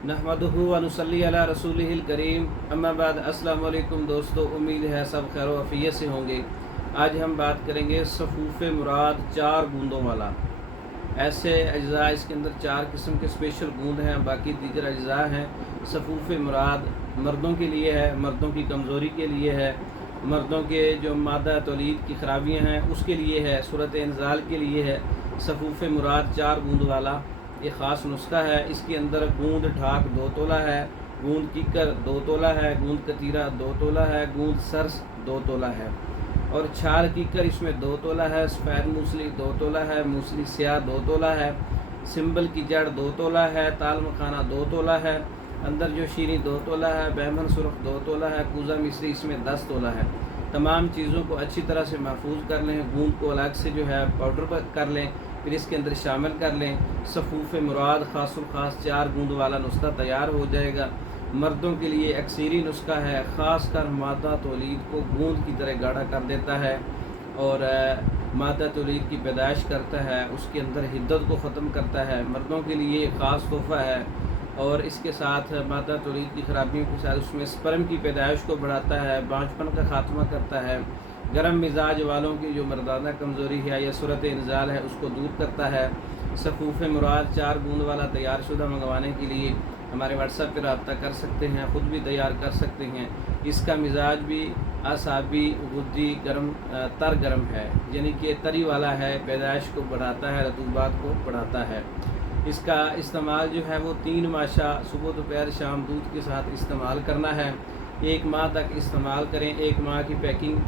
नहमदुहु व नुसल्ली अला रसूलिहिल करीम, अम्मा बाद। अस्सलामु अलैकुम दोस्तों, उम्मीद है सब खैर व आफियत से होंगे। आज हम बात करेंगे सफूफ़ मुराद 4 बूंदों वाला। ऐसे अज्ज़ा इसके अंदर 4 किस्म के स्पेशल बूंद हैं, बाकी दीगर अज्ज़ा हैं। सफूफ़ मुराद मर्दों के लिए है, मर्दों की कमज़ोरी के लिए है, मर्दों के जो मादा तौलीद की ख़राबियाँ हैं उसके लिए है, सूरत इंज़ाल के लिए है। सफूफ़ मुराद 4 बूंद वाला ये ख़ास नुस्खा है। इसके अंदर गूंद ढाक 2 तोला है, गूंद कीकर 2 तोला है, गूंद कतीरा 2 तोला है, गूंद सरस 2 तोला है और छाल कीकर इसमें 2 तोला है। सफ़ेद मूसली 2 तोला है, मूसली स्याह 2 तोला है, सिंबल की जड़ 2 तोला है, ताल मखाना 2 तोला है, अंदर जो शीरी 2 तोला है, बैमन सुरख 2 तोला है, कूज़ा मिस्री इसमें 10 तोला है। तमाम चीज़ों को अच्छी तरह से महफूज कर लें, गूंद को अलग से जो है पाउडर कर लें, फिर इसके अंदर शामिल कर लें। सफूफ़ मुराद ख़ासुल ख़ास 4 बूंद वाला नुस्खा तैयार हो जाएगा। मर्दों के लिए अक्सरी नुस्खा है, ख़ास कर मादा तौलीद को गूंद की तरह गाढ़ा कर देता है और मादा तौलीद की पैदाइश करता है, उसके अंदर हिद्दत को ख़त्म करता है। मर्दों के लिए ख़ास तोहफ़ा है और इसके साथ मादा तौलीद की ख़राबियों के साथ उसमें स्पर्म की पैदाइश को बढ़ाता है, बांझपन का ख़ात्मा करता है, गर्म मिजाज वालों की जो मर्दाना कमज़ोरी है या सूरत इंज़ाल है उसको दूर करता है। सफूफ़ मुराद 4 बूंद वाला तैयार शुदा मंगवाने के लिए हमारे व्हाट्सएप पर रब्ता कर सकते हैं, ख़ुद भी तैयार कर सकते हैं। इसका मिजाज भी आसाबी गुद्दी तर गर्म है, यानी कि तरी वाला है, पैदाइश को बढ़ाता है, रतूबात को बढ़ाता है। इसका इस्तेमाल जो है वो 3 माशा सुबह दोपहर शाम दूध के साथ इस्तेमाल करना है। 1 माह तक इस्तेमाल करें। 1 माह की पैकिंग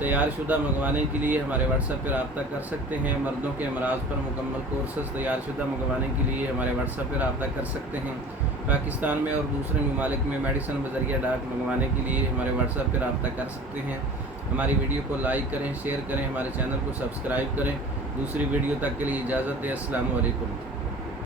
तैयार शुदा मंगवाने के लिए हमारे व्हाट्सएप पर रब्ता कर सकते हैं। मर्दों के अमराज पर मुकम्मल कोर्सेस तैयार शुदा मंगवाने के लिए हमारे व्हाट्सएप पर रब्ता कर सकते हैं। पाकिस्तान में और दूसरे ममालिक में मेडिसन बज़रिया डाक मंगवाने के लिए हमारे व्हाट्सएप पर रब्ता कर सकते हैं। हमारी वीडियो को लाइक करें, शेयर करें, हमारे चैनल को सब्सक्राइब करें। दूसरी वीडियो तक के लिए इजाज़त दें। अस्सलामु अलैकुम।